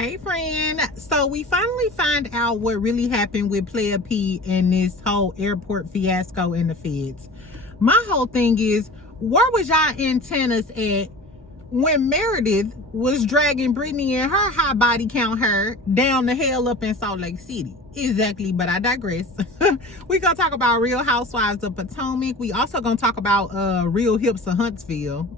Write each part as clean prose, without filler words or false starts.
Hey friend, so we finally find out what really happened with Player P and this whole airport fiasco in the feds. My whole thing is, where was y'all antennas at when Meredith was dragging Brittany and her high body count her down the hill up in Salt Lake City? Exactly, but I digress. We gonna talk about Real Housewives of Potomac. We also gonna talk about Real Hips of Huntsville.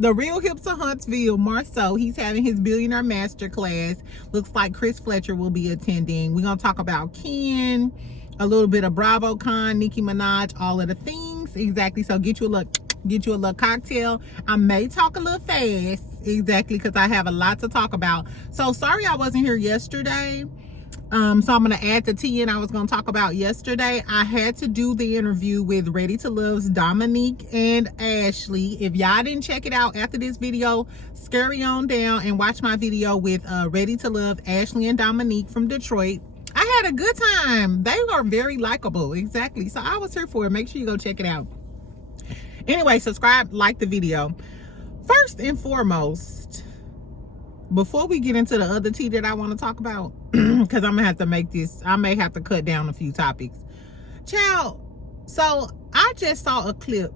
The Real Hips of Huntsville, Marsau, he's having his Billionaire Masterclass. Looks like Chris Fletcher will be attending. We're going to talk about Ken, a little bit of BravoCon, Nicki Minaj, all of the things. Exactly. So get you a little cocktail. I may talk a little fast. Exactly, because I have a lot to talk about. So sorry I wasn't here yesterday. So I'm going to add the tea in I was going to talk about yesterday. I had to do the interview with Ready to Love's Dominique and Ashley. If y'all didn't check it out after this video, scurry on down and watch my video with Ready to Love, Ashley and Dominique from Detroit. I had a good time. They are very likable. Exactly. So I was here for it. Make sure you go check it out. Anyway, subscribe, like the video. First and foremost, before we get into the other tea that I want to talk about, because I'm gonna have to make this, I may have to cut down a few topics. Child, so I just saw a clip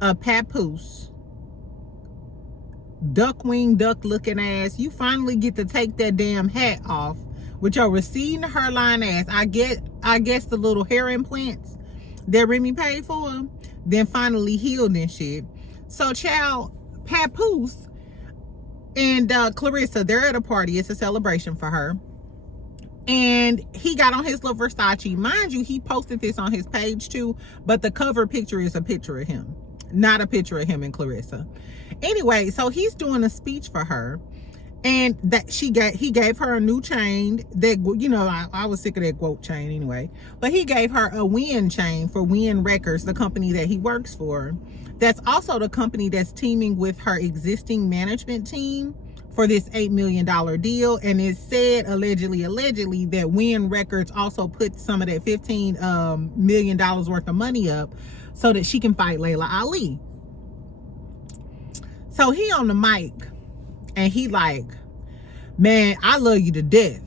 of Papoose, duck looking ass. You finally get to take that damn hat off with your receding hairline ass. I guess the little hair implants that Remy paid for then finally healed and shit. So child, Papoose and Clarissa, they're at a party. It's a celebration for her. And he got on his little Versace. Mind you, he posted this on his page too, but the cover picture is a picture of him, not a picture of him and Clarissa. Anyway, so he's doing a speech for her, and that he gave her a new chain that, you know, I was sick of that quote chain anyway, but he gave her a Win chain for Win Records, the company that he works for. That's also the company that's teaming with her existing management team for this $8 million deal. And it said allegedly that Win Records also put some of that $15 million worth of money up so that she can fight Layla Ali. So he on the mic and he like, man, I love you to death.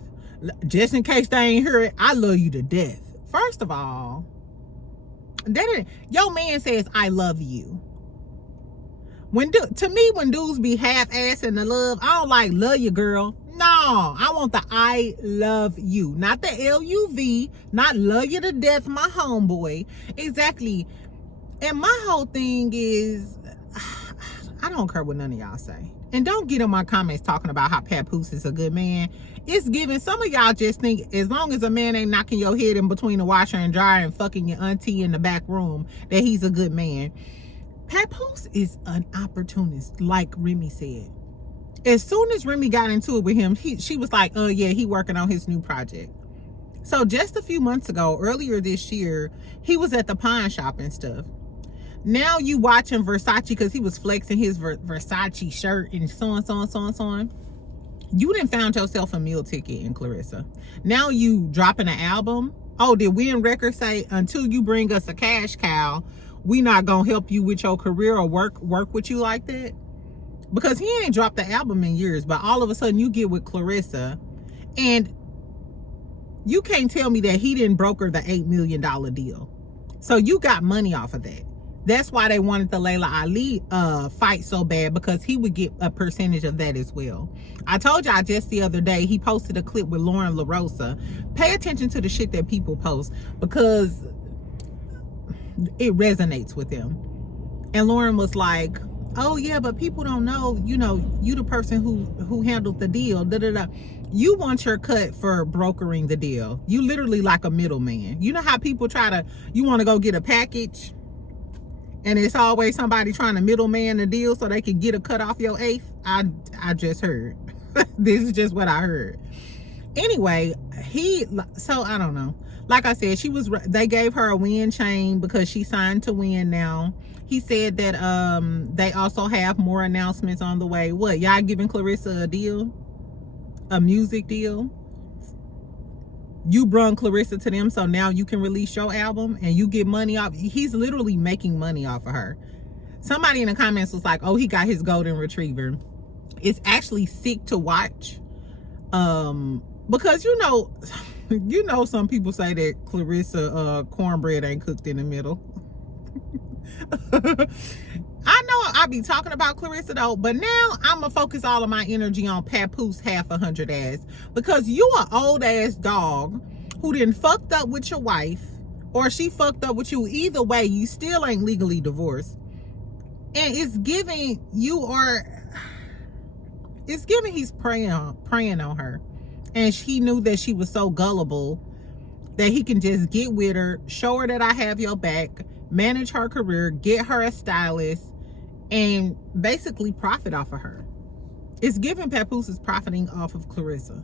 Just in case they ain't heard it, I love you to death. First of all, your man says I love you. To me, when dudes be half-assed in the love, I don't like love you, girl. No, I want the I love you, not the L-U-V, not love you to death, my homeboy. Exactly. And my whole thing is, I don't care what none of y'all say. And don't get in my comments talking about how Papoose is a good man. It's given. Some of y'all just think as long as a man ain't knocking your head in between the washer and dryer and fucking your auntie in the back room, that he's a good man. Papoose is an opportunist, like Remy said. As soon as Remy got into it with him, she was like, oh yeah, he working on his new project. So just a few months ago, earlier this year, he was at the pawn shop and stuff. Now you watching Versace, because he was flexing his Versace shirt and so on. You done found yourself a meal ticket in Clarissa. Now you dropping an album. Oh, did Win Records say, until you bring us a cash cow, we not gonna help you with your career or work with you like that? Because he ain't dropped the album in years, but all of a sudden you get with Clarissa, and you can't tell me that he didn't broker the $8 million deal. So you got money off of that. That's why they wanted the Layla Ali fight so bad, because he would get a percentage of that as well. I told y'all just the other day, he posted a clip with Lauren LaRosa. Pay attention to the shit that people post, because it resonates with them. And Lauren was like, oh yeah, but people don't know, you know, you the person who handled the deal. You want your cut for brokering the deal. You literally like a middleman. You know how people you want to go get a package, and it's always somebody trying to middleman the deal so they can get a cut off your eighth? I just heard. This is just what I heard. Anyway, so I don't know. Like I said, they gave her a Win chain because she signed to Win now. He said that they also have more announcements on the way. What, y'all giving Clarissa a deal? A music deal? You brung Clarissa to them, so now you can release your album and you get money off. He's literally making money off of her. Somebody in the comments was like, oh, he got his golden retriever. It's actually sick to watch Because some people say that Clarissa cornbread ain't cooked in the middle. I know I be talking about Clarissa though, but now I'm gonna focus all of my energy on Papoose half 100 ass, because you an old ass dog who done fucked up with your wife, or she fucked up with you. Either way, you still ain't legally divorced, and it's giving he's preying on her, and he knew that she was so gullible that he can just get with her, show her that I have your back, manage her career, get her a stylist, and basically profit off of her. It's giving Papoose is profiting off of Clarissa.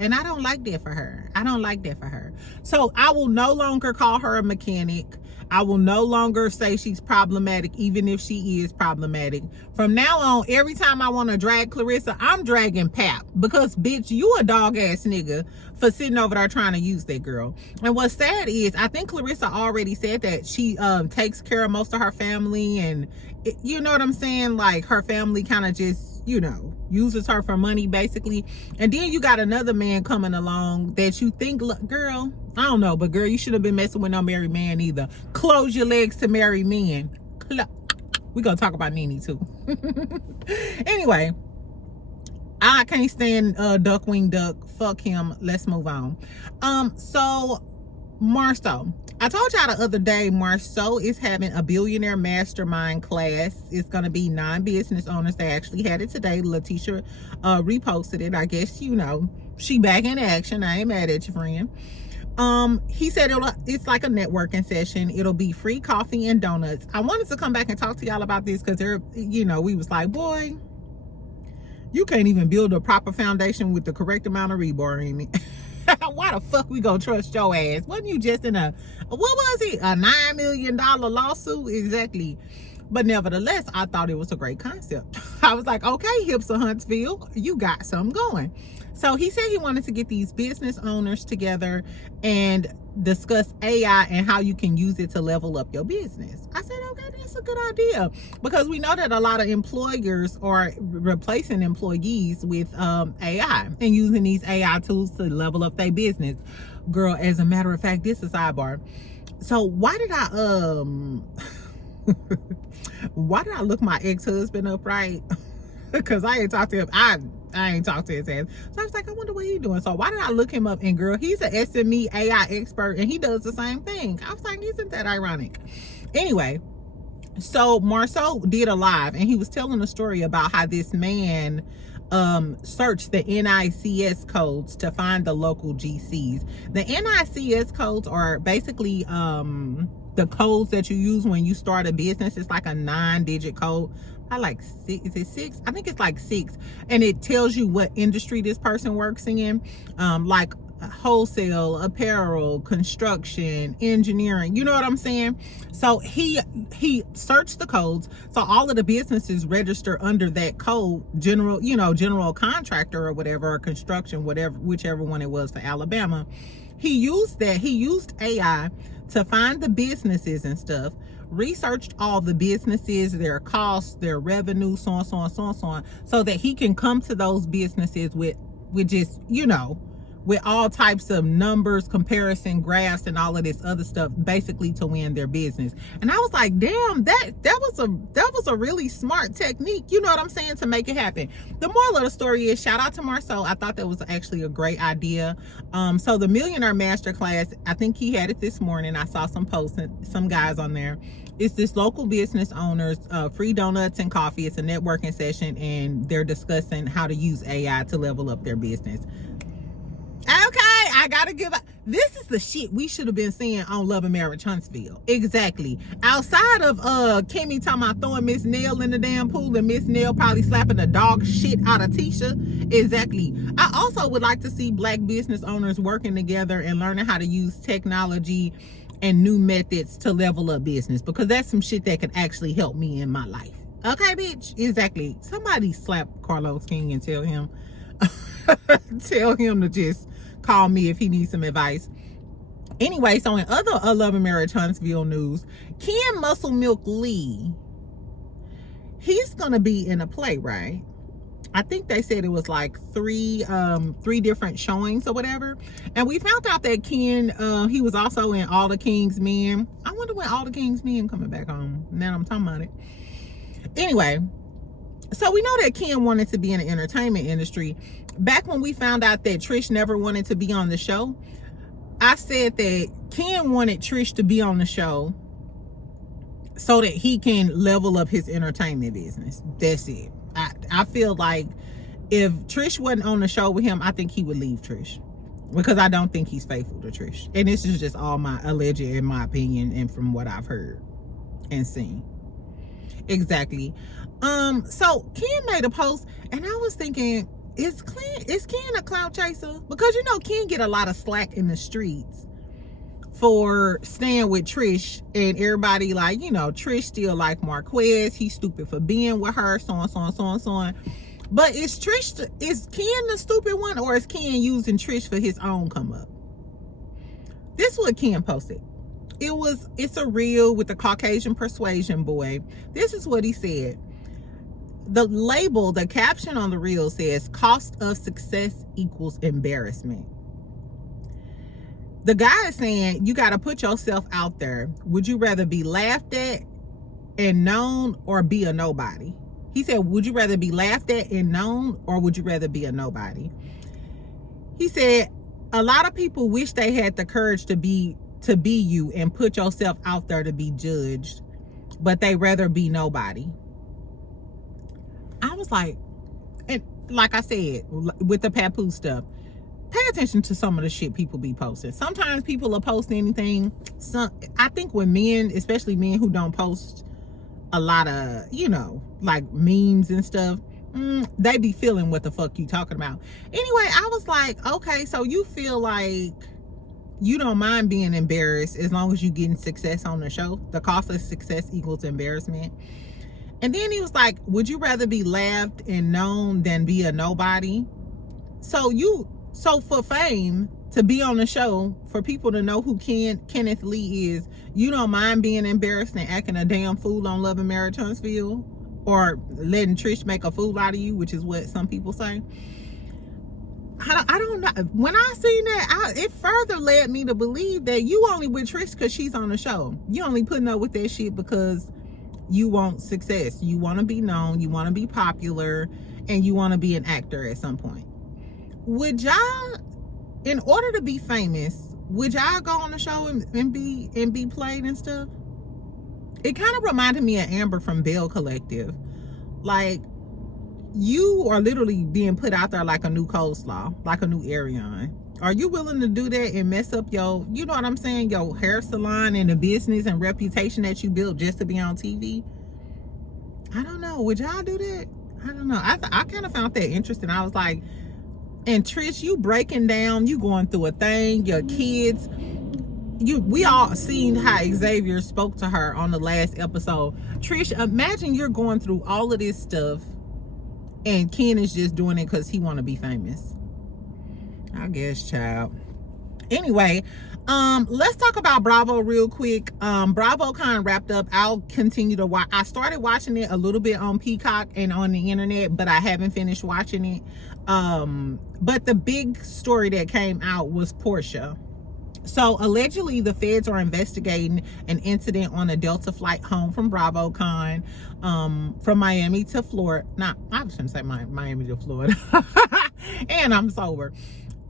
And I don't like that for her. I don't like that for her. So I will no longer call her a mechanic. I will no longer say she's problematic, even if she is problematic. From now on, every time I want to drag Clarissa, I'm dragging Pap. Because, bitch, you a dog-ass nigga for sitting over there trying to use that girl. And what's sad is, I think Clarissa already said that she takes care of most of her family. And, you know what I'm saying? Like, her family kind of just, uses her for money, basically. And then you got another man coming along that you think, look, girl, I don't know, but girl, you shouldn't have been messing with no married man either. Close your legs to married men. We're gonna talk about Nene too. Anyway, I can't stand Duckwing Duck. Fuck him. Let's move on. So Marsau. I told y'all the other day, Marsau is having a billionaire mastermind class. It's going to be 9 business owners. They actually had it today. Letitia reposted it. I guess, she back in action. I ain't mad at you, friend. He said it's like a networking session. It'll be free coffee and donuts. I wanted to come back and talk to y'all about this because we was like, boy, you can't even build a proper foundation with the correct amount of rebar in it. Why the fuck we gonna trust your ass? Wasn't you just in what was it? A $9 million lawsuit? Exactly. But nevertheless, I thought it was a great concept. I was like, okay, Hips of Huntsville, you got something going. So he said he wanted to get these business owners together and discuss AI and how you can use it to level up your business. I said, okay, that's a good idea, because we know that a lot of employers are replacing employees with AI and using these AI tools to level up their business. Girl, as a matter of fact, this is a sidebar. So why did I look my ex-husband up, right? Because I ain't talked to him. I ain't talked to his ass. So I was like, I wonder what he's doing. So why did I look him up? And girl, he's an SME AI expert and he does the same thing. I was like, isn't that ironic? Anyway, so Marsau did a live and he was telling a story about how this man searched the NICS codes to find the local GCs. The NICS codes are basically the codes that you use when you start a business. It's like a 9-digit code. I like 6. Is it 6? I think it's like 6. And it tells you what industry this person works in, like wholesale, apparel, construction, engineering. You know what I'm saying? So he searched the codes. So all of the businesses register under that code, general contractor or whatever, or construction, whichever one it was for Alabama. He used AI to find the businesses and stuff, researched all the businesses, their costs, their revenue, so on, so that he can come to those businesses with just, with all types of numbers, comparison graphs, and all of this other stuff, basically to win their business. And I was like, damn, that was a really smart technique, you know what I'm saying, to make it happen. The moral of the story is, shout out to Marsau. I thought that was actually a great idea. So the Millionaire Masterclass, I think he had it this morning. I saw some posts and some guys on there. It's this local business owners, free donuts and coffee. It's a networking session, and they're discussing how to use AI to level up their business. Okay, I gotta give up. This is the shit we should have been seeing on Love and Marriage Huntsville. Exactly. Outside of Kimmy talking about throwing Miss Nell in the damn pool and Miss Nell probably slapping the dog shit out of Tisha. Exactly. I also would like to see Black business owners working together and learning how to use technology and new methods to level up business, because that's some shit that can actually help me in my life. Okay, bitch? Exactly. Somebody slap Carlos King and tell him to just call me if he needs some advice. Anyway, so in other Love and Marriage Huntsville news, Ken Muscle Milk Lee, he's gonna be in a play, right? I think they said it was like three different showings or whatever. And we found out that Ken, he was also in All the King's Men. I wonder when All the King's Men coming back home. Now I'm talking about it. Anyway, so we know that Ken wanted to be in the entertainment industry. Back when we found out that Trish never wanted to be on the show, I said that Ken wanted Trish to be on the show so that he can level up his entertainment business. That's it. I feel like if Trish wasn't on the show with him, I think he would leave Trish, because I don't think he's faithful to Trish. And this is just all my alleged, in my opinion, and from what I've heard and seen. Exactly. So Ken made a post, and I was thinking, is Ken a clout chaser? Because, you know, Ken get a lot of slack in the streets for staying with Trish, and everybody like, you know, Trish still like Marquez, he's stupid for being with her, so on. But is Ken the stupid one, or is Ken using Trish for his own come up? This is what Ken posted. It's a reel with the Caucasian persuasion boy. This is what he said. The caption on the reel says, "Cost of success equals embarrassment." The guy is saying, you got to put yourself out there. Would you rather be laughed at and known, or be a nobody? He said, would you rather be laughed at and known, or would you rather be a nobody? He said, a lot of people wish they had the courage to be you and put yourself out there to be judged, but they rather be nobody. I was like, and like I said, with the Papoose stuff, pay attention to some of the shit people be posting. Sometimes people will post anything. I think with men, especially men who don't post a lot of, you know, like memes and stuff, they be feeling what the fuck you talking about. Anyway, I was like, okay, so you feel like you don't mind being embarrassed as long as you getting success on the show. The cost of success equals embarrassment. And then he was like, would you rather be laughed and known than be a nobody? So for fame, to be on the show, for people to know who Kenneth Lee is, you don't mind being embarrassed and acting a damn fool on Love and Marriage Huntsville, or letting Trish make a fool out of you, which is what some people say. I don't know. When I seen that, it further led me to believe that you only with Trish because she's on the show. You only putting up with that shit because you want success. You want to be known. You want to be popular, and you want to be an actor at some point. Would y'all, in order to be famous, would y'all go on the show and be played and stuff? It kind of reminded me of Amber from Bell Collective. Like, you are literally being put out there like a new coleslaw, like a new Arion. Are you willing to do that and mess up your, you know what I'm saying, your hair salon and the business and reputation that you built just to be on TV? I don't know. Would y'all do that? I don't know. I kind of found that interesting. I was like, and Trish, you breaking down, you going through a thing, your kids. We all seen how Xavier spoke to her on the last episode. Trish, imagine you're going through all of this stuff, and Ken is just doing it because he want to be famous. I guess, child. Anyway, let's talk about Bravo real quick. Bravo kind of wrapped up. I'll continue to watch. I started watching it a little bit on Peacock and on the internet, but I haven't finished watching it. But the big story that came out was Porsha. So allegedly the feds are investigating an incident on a Delta flight home from BravoCon, from Miami to Florida. I was going to say Miami to Florida. And I'm sober.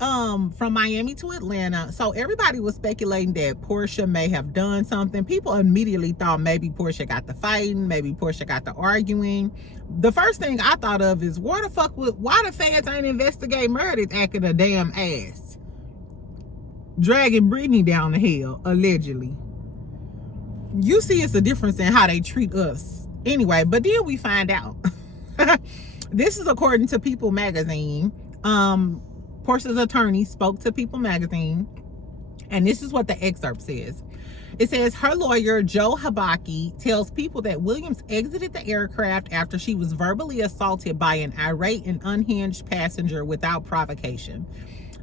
From Miami to Atlanta. So everybody was speculating that Porsha may have done something. People immediately thought maybe Porsha got the fighting, maybe Porsha got the arguing. The first thing I thought of is, why the feds ain't investigate Meredith acting a damn ass, dragging Brittany down the hill, allegedly. You see, it's a difference in how they treat us. Anyway, but then we find out. This is according to People Magazine. Porsha's attorney spoke to People Magazine, and this is what the excerpt says. It says, her lawyer, Joe Habaki, tells People that Williams exited the aircraft after she was verbally assaulted by an irate and unhinged passenger without provocation.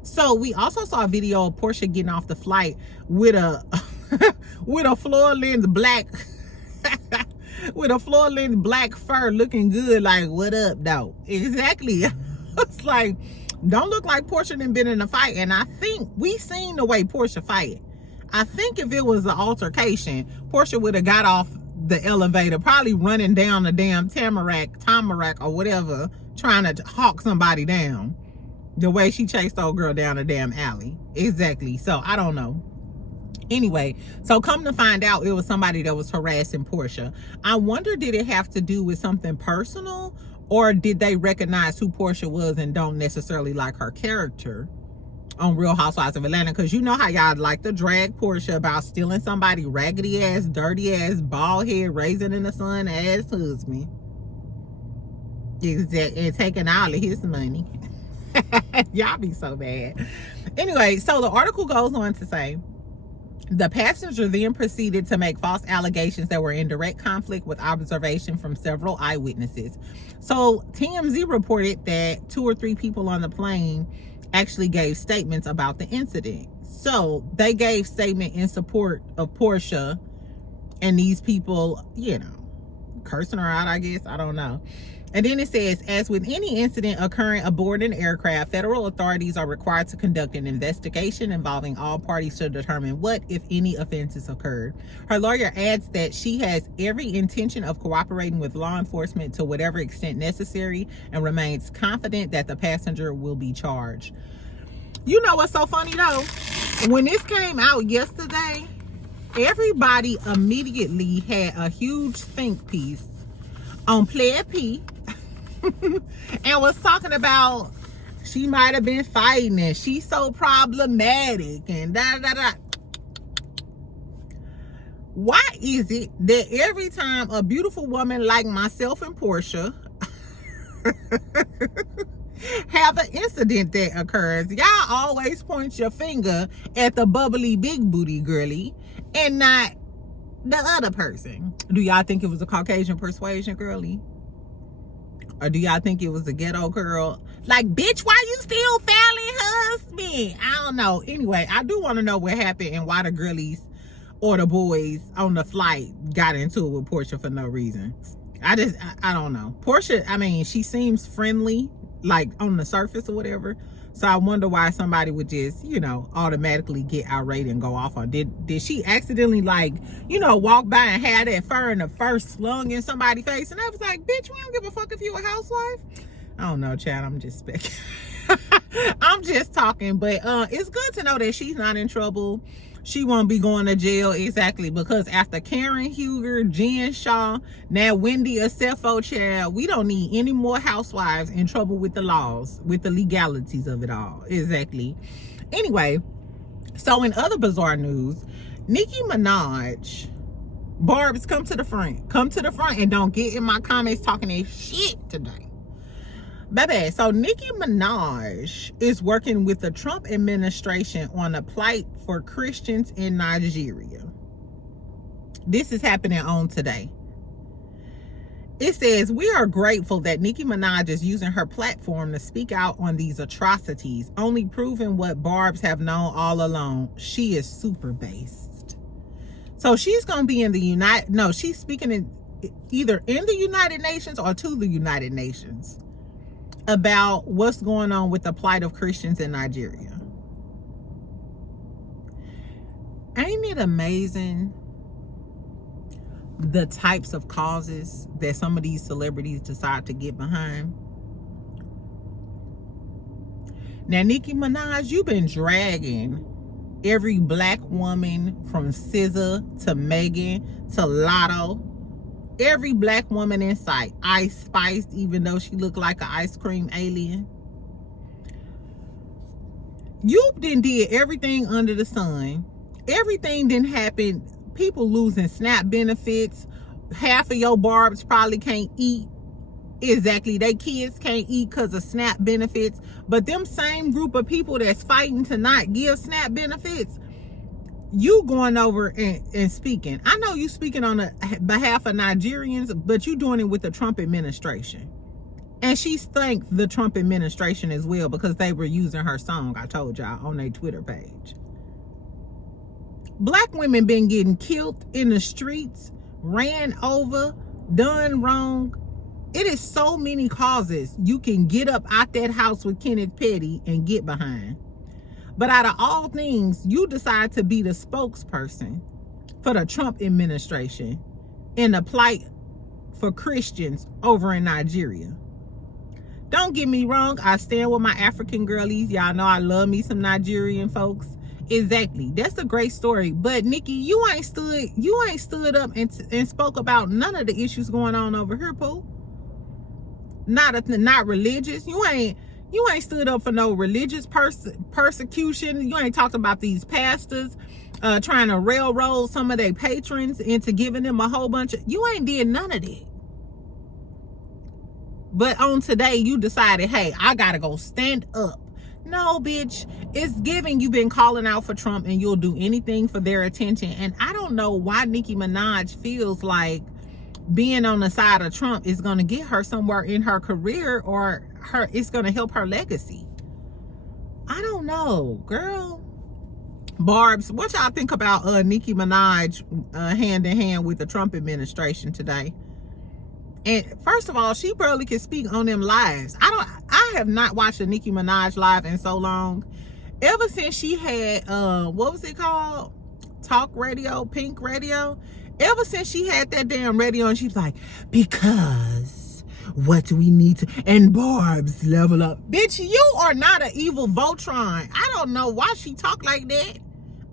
So we also saw a video of Porsha getting off the flight with a with a floor length black with a floor-length black fur, looking good. Like, what up, though? Exactly. It's like, don't look like Porsha done been in a fight. And I think we seen the way Porsha fight. I think if it was an altercation, Porsha would have got off the elevator, probably running down the damn Tamarack or whatever, trying to hawk somebody down. The way she chased old girl down the damn alley. Exactly. So I don't know. Anyway, so come to find out, it was somebody that was harassing Porsha. I wonder, did it have to do with something personal, or did they recognize who Porsha was and don't necessarily like her character on Real Housewives of Atlanta? Because you know how y'all like to drag Porsha about stealing somebody raggedy ass, dirty ass, bald head, raisin in the sun ass husband. And taking all of his money. Y'all be so bad. Anyway, so the article goes on to say, the passenger then proceeded to make false allegations that were in direct conflict with observation from several eyewitnesses. So TMZ reported that 2 or 3 people on the plane actually gave statements about the incident. So they gave statement in support of Porsha, and these people, you know, cursing her out, I guess. I don't know. And then it says, as with any incident occurring aboard an aircraft, federal authorities are required to conduct an investigation involving all parties to determine what, if any, offenses occurred. Her lawyer adds that she has every intention of cooperating with law enforcement to whatever extent necessary and remains confident that the passenger will be charged. You know what's so funny though? When this came out yesterday, everybody immediately had a huge think piece on Player P and was talking about she might have been fighting and she's so problematic and da. Why is it that every time a beautiful woman like myself and Porsha have an incident that occurs, y'all always point your finger at the bubbly big booty girly and not the other person? Do y'all think it was a Caucasian persuasion girly? Or do y'all think it was a ghetto girl? Like, bitch, why you still failing husband? I don't know. Anyway, I do want to know what happened and why the girlies or the boys on the flight got into it with Porsha for no reason. I don't know. Porsha, I mean, she seems friendly, like on the surface or whatever. So I wonder why somebody would just, you know, automatically get irate and go off on. Did she accidentally, like, you know, walk by and had that fur and the fur slung in somebody's face? And I was like, bitch, we don't give a fuck if you a housewife. I don't know, Chad. I'm just speculating. I'm just talking. But it's good to know that she's not in trouble. She won't be going to jail, exactly, because after Karen Huger, Jen Shaw, now Wendy Acefo, child, we don't need any more housewives in trouble with the laws, with the legalities of it all. Exactly. Anyway, so in other bizarre news, Nicki Minaj, Barbs, come to the front. Come to the front and don't get in my comments talking that shit today. Baby, so Nicki Minaj is working with the Trump administration on a plight for Christians in Nigeria. This is happening on today. It says, we are grateful that Nicki Minaj is using her platform to speak out on these atrocities, only proving what Barbs have known all along. She is super based. So she's going to be in the she's speaking in either in the United Nations or to the United Nations about what's going on with the plight of Christians in Nigeria. Ain't it amazing the types of causes that some of these celebrities decide to get behind? Now, Nicki Minaj, you've been dragging every black woman from SZA to Megan to Lotto. Every black woman in sight. Ice Spice, even though she looked like an ice cream alien. You done did everything under the sun. Everything didn't happen. People losing SNAP benefits. Half of your Barbs probably can't eat. Exactly. They kids can't eat because of SNAP benefits. But them same group of people that's fighting to not give SNAP benefits, you going over and speaking. I know you speaking on the behalf of Nigerians, but you doing it with the Trump administration. And she thanked the Trump administration as well because they were using her song, I told y'all, on their Twitter page. Black women been getting killed in the streets ran over, done wrong. It is so many causes you can get up out that house with Kenneth Petty and get behind. But out of all things, you decide to be the spokesperson for the Trump administration in the plight for Christians over in Nigeria. Don't get me wrong, I stand with my African girlies. Y'all know I love me some Nigerian folks. Exactly. That's a great story. But Nicki, you ain't stood up and spoke about none of the issues going on over here, Pooh. Not religious. You ain't stood up for no religious persecution. You ain't talked about these pastors trying to railroad some of their patrons into giving them a whole bunch of. You ain't did none of that. But on today, you decided, hey, I gotta go stand up. No, bitch. It's giving you been calling out for Trump and you'll do anything for their attention. And I don't know why Nicki Minaj feels like being on the side of Trump is going to get her somewhere in her career, or it's going to help her legacy. I don't know, girl. Barbs, what y'all think about Nicki Minaj hand in hand with the Trump administration today? And first of all, she barely can speak on them lives. I have not watched a Nicki Minaj live in so long. Ever since she had what was it called? Talk radio, Pink Radio. Ever since she had that damn radio and she was like, because what do we need to, and Barb's level up. Bitch, you are not an evil Voltron. I don't know why she talk like that.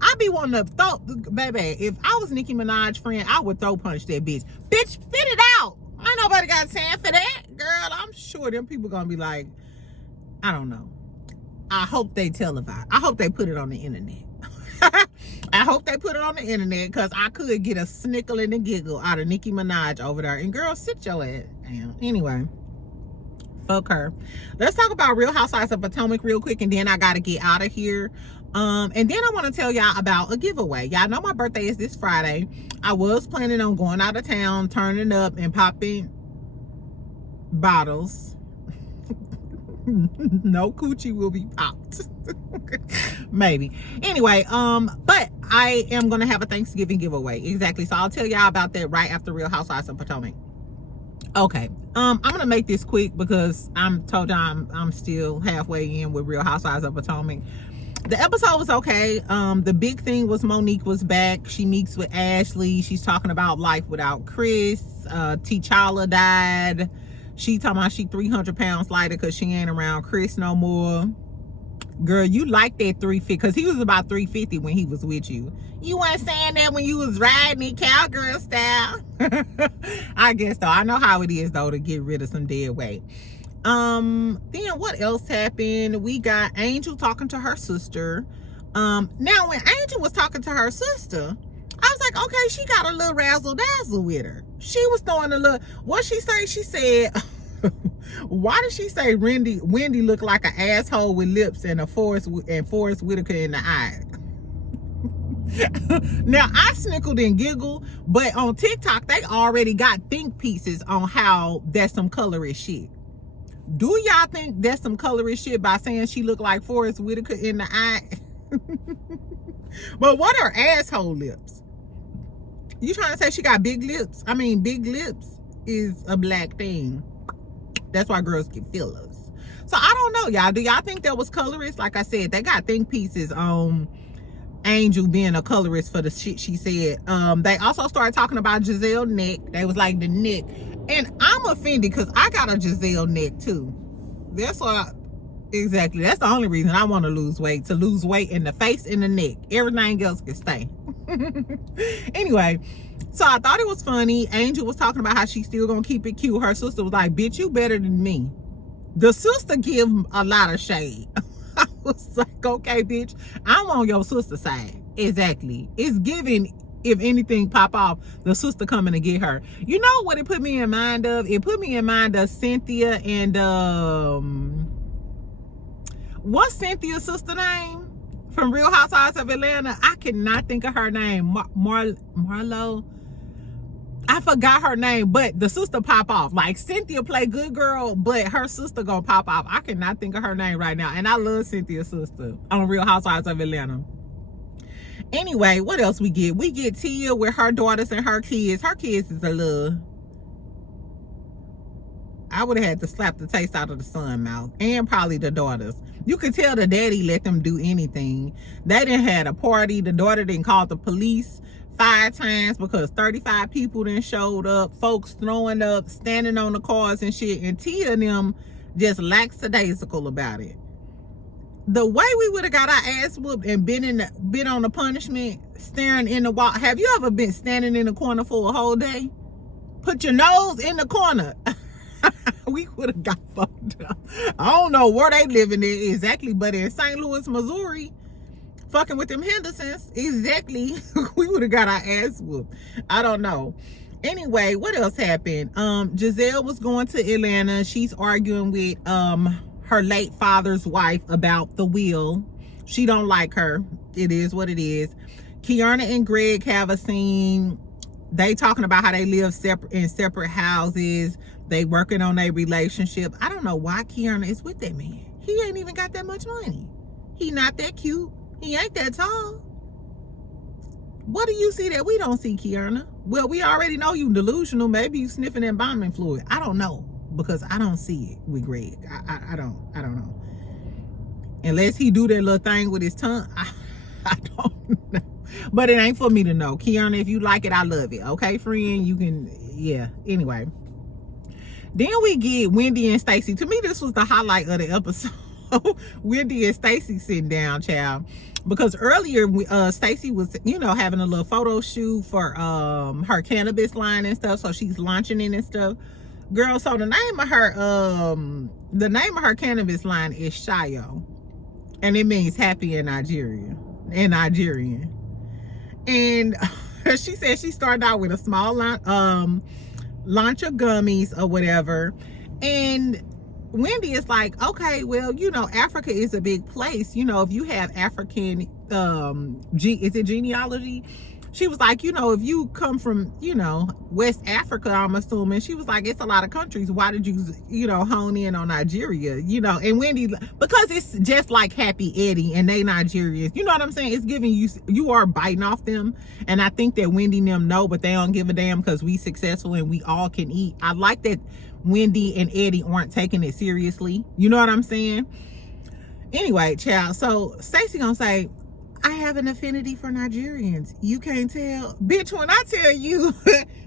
I be wanting to throw, baby, if I was Nicki Minaj friend, I would throw punch that bitch. Bitch, spit it out. Ain't nobody got time for that, girl. I'm sure them people gonna be like, I don't know. I hope they televise. I hope they put it on the internet. I hope they put it on the internet, because I could get a snickle and a giggle out of Nicki Minaj over there. And girl, sit your ass down. Anyway, fuck her. Let's talk about Real Housewives of Potomac real quick, and then I gotta get out of here. And then I want to tell y'all about a giveaway. Y'all know my birthday is this Friday. I was planning on going out of town, turning up and popping bottles. No coochie will be popped. Maybe. Anyway, but I am gonna have a Thanksgiving giveaway. Exactly. So I'll tell y'all about that right after Real Housewives of Potomac. Okay. I'm gonna make this quick because I'm still halfway in with Real Housewives of Potomac. The episode was okay. The big thing was Monique was back. She meets with Ashley. She's talking about life without Chris. T'Challa died. She talking about she 300 pounds lighter because she ain't around Chris no more. Girl, you like that 350, because he was about 350 when he was with you. You weren't saying that when you was riding in cowgirl style. I guess so. I know how it is though to get rid of some dead weight. Then what else happened? We got Angel talking to her sister. Now when Angel was talking to her sister, I was like, okay, she got a little razzle dazzle with her. She was throwing a little, what she say? She said, why did she say Wendy looked like an asshole with lips and Forrest Whitaker in the eye? Now I snickled and giggled, but on TikTok they already got think pieces on how that's some colorist shit. Do y'all think that's some colorist shit by saying she looked like Forrest Whitaker in the eye? But what are asshole lips? You trying to say she got big lips? I mean, big lips is a black thing. That's why girls get fillers. So I don't know, y'all. Do y'all think that was colorist? Like I said, they got think pieces on Angel being a colorist for the shit she said. They also started talking about Giselle neck. They was like the neck. And I'm offended because I got a Giselle neck too. That's why, exactly. That's the only reason I want to lose weight. To lose weight in the face and the neck. Everything else can stay. Anyway, so I thought it was funny. Angel was talking about how she's still gonna keep it cute. Her sister was like, bitch, you better than me. The sister give a lot of shade. I was like, okay, bitch, I'm on your sister's side. Exactly. It's giving, if anything pop off, the sister coming to get her. You know what it put me in mind of? It put me in mind of Cynthia and what's Cynthia's sister name from Real Housewives of Atlanta? I cannot think of her name. Marlo. I forgot her name, but the sister pop off. Like Cynthia play good girl, but her sister gonna pop off. I cannot think of her name right now. And I love Cynthia's sister on Real Housewives of Atlanta. Anyway, what else we get? We get Tia with her daughters and her kids. Her kids is a little... I would have had to slap the taste out of the son mouth, and probably the daughters. You could tell the daddy let them do anything. They done had a party. The daughter didn't call the police 5 times because 35 people then showed up. Folks throwing up, standing on the cars and shit. And Tia and them just lackadaisical about it. The way we would have got our ass whooped and been on the punishment, staring in the wall. Have you ever been standing in the corner for a whole day? Put your nose in the corner. We would have got fucked up. I don't know where they living in exactly, but in St. Louis, Missouri, fucking with them Hendersons, exactly, we would have got our ass whooped. I don't know. Anyway, what else happened? Giselle was going to Atlanta. She's arguing with her late father's wife about the will. She don't like her. It is what it is. Kiana and Greg have a scene. They talking about how they live in separate houses. They working on their relationship. I don't know why Kiana is with that man. He ain't even got that much money. He not that cute. He ain't that tall. What do you see that we don't see, Kiana? Well, we already know you delusional. Maybe you sniffing that embalming fluid. I don't know, because I don't see it with Greg. I don't know. Unless he do that little thing with his tongue, I don't know. But it ain't for me to know. Kiana, if you like it, I love it. Okay, friend? You can, yeah. Anyway. Then we get Wendy and Stacey. To me, this was the highlight of the episode. Wendy and Stacey sitting down, child. Because earlier, Stacey was, having a little photo shoot for her cannabis line and stuff. So she's launching it and stuff. Girl, so the name of her cannabis line is Shayo. And it means happy in Nigerian. And she said she started out with a small launch of gummies or whatever. And Wendy is like, okay, well, Africa is a big place. If you have African, is it genealogy? She was like, if you come from, West Africa, I'm assuming. She was like, it's a lot of countries. Why did you, hone in on Nigeria? And Wendy, because it's just like Happy Eddie and they Nigerians. You know what I'm saying? It's giving you are biting off them. And I think that Wendy and them know, but they don't give a damn because we successful and we all can eat. I like that Wendy and Eddie aren't taking it seriously. You know what I'm saying? Anyway, child. So Stacey gonna say, I have an affinity for Nigerians. You can't tell. Bitch, when I tell you,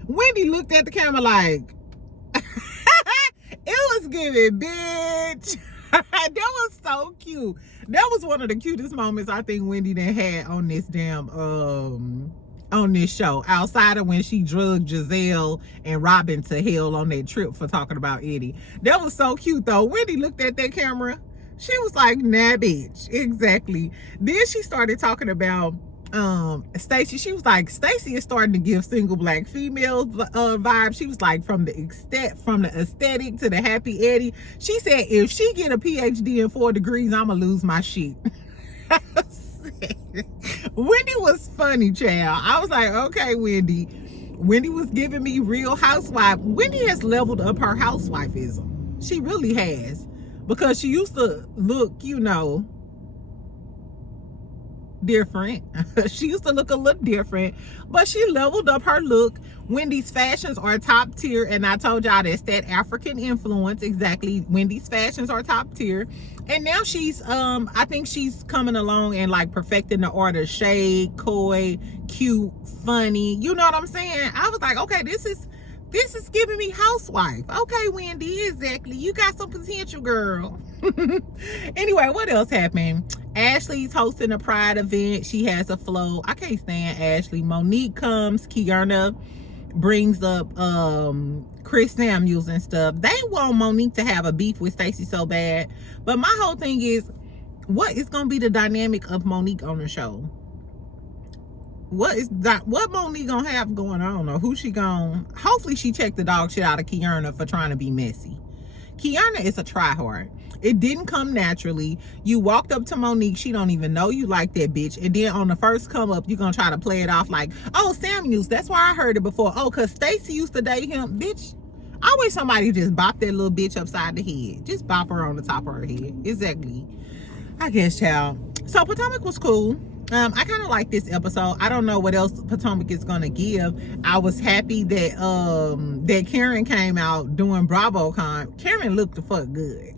Wendy looked at the camera like, it was giving, bitch. That was so cute. That was one of the cutest moments I think Wendy done had on this damn, on this show. Outside of when she drugged Giselle and Robin to hell on that trip for talking about Eddie. That was so cute though. Wendy looked at that camera. She was like, nah, bitch. Exactly. Then she started talking about Stacey. She was like, Stacey is starting to give single black female vibe. She was like, from the aesthetic to the Happy Eddie. She said, if she get a PhD in 4 degrees, I'ma lose my shit. Wendy was funny, child. I was like, okay, Wendy. Wendy was giving me real housewife. Wendy has leveled up her housewifeism. She really has. Because she used to look, different. She used to look a little different, but she leveled up her look. Wendy's fashions are top tier, and I told y'all that's that African influence. Exactly. Wendy's fashions are top tier. And now she's, I think she's coming along and like perfecting the art of shade, coy, cute, funny. You know what I'm saying? I was like, okay, this is giving me housewife. Okay, Wendy, exactly. You got some potential, girl. Anyway, what else happened? Ashley's hosting a pride event. She has a flow. I can't stand Ashley. Monique comes. Kiana brings up Chris Samuels and stuff. They want Monique to have a beef with Stacey so bad. But my whole thing is, what is going to be the dynamic of Monique on the show? What Monique gonna have going on, or who she gonna? Hopefully she checked the dog shit out of Kiana for trying to be messy. Kiana is a tryhard. It didn't come naturally. You walked up to Monique, she don't even know you like that bitch, and then on the first come up, you gonna try to play it off like, oh, Samuels, that's why I heard it before. Oh, cause Stacey used to date him, bitch. I wish somebody just bop that little bitch upside the head. Just bop her on the top of her head. Exactly. I guess, child. So Potomac was cool. I kind of like this episode. I don't know what else Potomac is gonna give. I was happy that that Karen came out doing BravoCon. Karen looked the fuck good.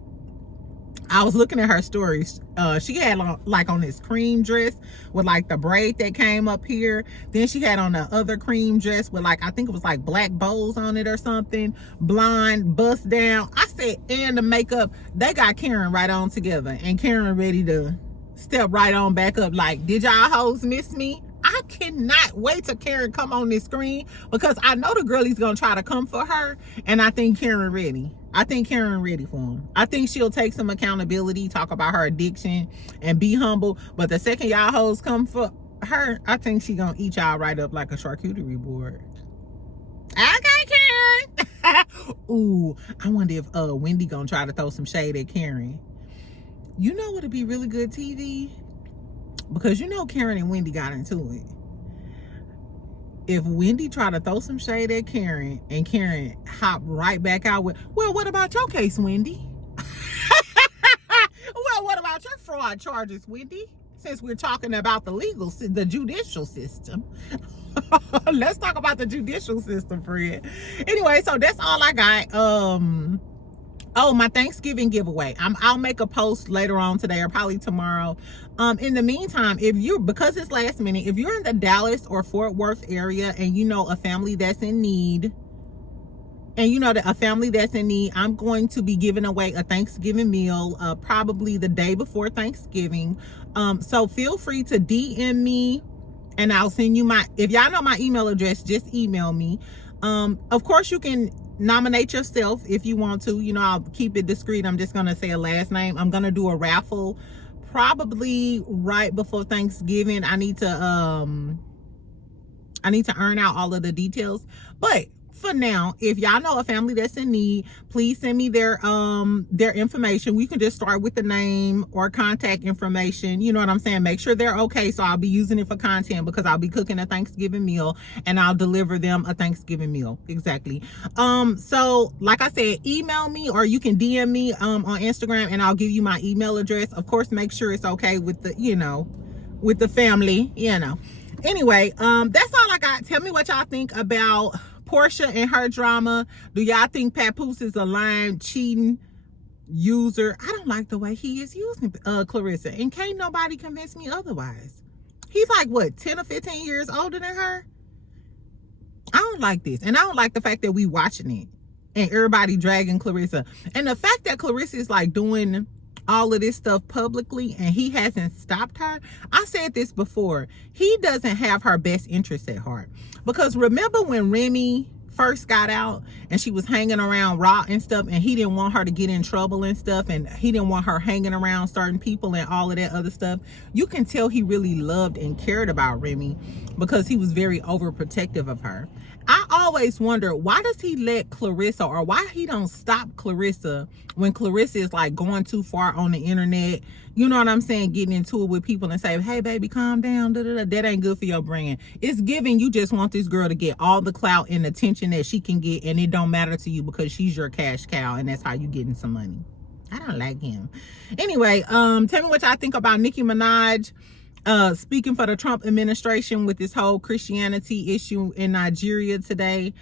I was looking at her stories. She had like on this cream dress with like the braid that came up here. Then she had on the other cream dress with like, I think it was like black bows on it or something. Blonde, bust down. I said, and the makeup, they got Karen right on together. And Karen ready to step right on back up. Like, did y'all hoes miss me? I cannot wait till Karen come on this screen, because I know the girlie's gonna try to come for her, and I think Karen ready. I think Karen ready for him. I think she'll take some accountability, talk about her addiction, and be humble. But the second y'all hoes come for her, I think she gonna eat y'all right up like a charcuterie board. Okay, Karen. Ooh, I wonder if Wendy gonna try to throw some shade at Karen. You know what'd be really good TV? Because you know Karen and Wendy got into it. If Wendy tried to throw some shade at Karen and Karen hop right back out with, well, what about your case, Wendy? Well, what about your fraud charges, Wendy? Since we're talking about the judicial system. Let's talk about the judicial system, friend. Anyway, so that's all I got. Oh, my Thanksgiving giveaway. I'll make a post later on today or probably tomorrow. In the meantime, because it's last minute, if you're in the Dallas or Fort Worth area and you know a family that's in need, I'm going to be giving away a Thanksgiving meal, probably the day before Thanksgiving. So feel free to DM me and I'll send you if y'all know my email address, just email me. Of course you can nominate yourself if you want to. I'll keep it discreet. I'm just gonna say a last name. I'm gonna do a raffle probably right before Thanksgiving. I need to earn out all of the details, but for now, if y'all know a family that's in need, please send me their information. We can just start with the name or contact information. You know what I'm saying? Make sure they're okay. So I'll be using it for content, because I'll be cooking a Thanksgiving meal and I'll deliver them a Thanksgiving meal. Exactly. So like I said, email me or you can DM me on Instagram and I'll give you my email address. Of course, make sure it's okay with with the family, Anyway, that's all I got. Tell me what y'all think about Porsha and her drama. Do y'all think Papoose is a lying, cheating user? I don't like the way he is using Clarissa, and can't nobody convince me otherwise. He's like, what, 10 or 15 years older than her? I don't like this, and I don't like the fact that we watching it and everybody dragging Clarissa, and the fact that Clarissa is like doing all of this stuff publicly and he hasn't stopped her. I said this before, he doesn't have her best interest at heart, because remember when Remy first got out and she was hanging around RHOP and stuff, and he didn't want her to get in trouble and stuff, and he didn't want her hanging around certain people and all of that other stuff. You can tell he really loved and cared about Remy, because he was very overprotective of her. I always wonder, why does he let Clarissa, or why he don't stop Clarissa when Clarissa is like going too far on the internet, you know what I'm saying, getting into it with people and say, hey baby, calm down, that ain't good for your brand. It's giving you just want this girl to get all the clout and attention that she can get, and it don't matter to you because she's your cash cow and that's how you getting some money. I don't like him. Anyway, tell me what y'all think about Nicki Minaj speaking for the Trump administration with this whole Christianity issue in Nigeria today.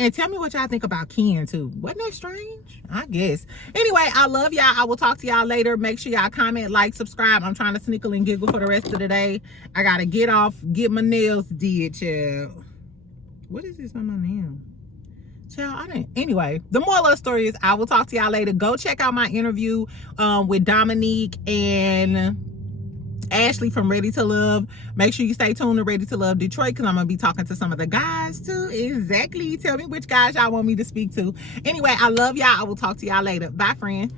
And tell me what y'all think about Ken too. Wasn't that strange? I guess. Anyway, I love y'all. I will talk to y'all later. Make sure y'all comment, like, subscribe. I'm trying to snickle and giggle for the rest of the day. I gotta get my nails did, child. What is this on my nail? Child, anyway, the moral of the story is I will talk to y'all later. Go check out my interview with Dominique and Ashley from Ready to Love. Make sure you stay tuned to Ready to Love Detroit, because I'm gonna be talking to some of the guys too. Exactly. Tell me which guys y'all want me to speak to. Anyway, I love y'all. I will talk to y'all later. Bye, friend.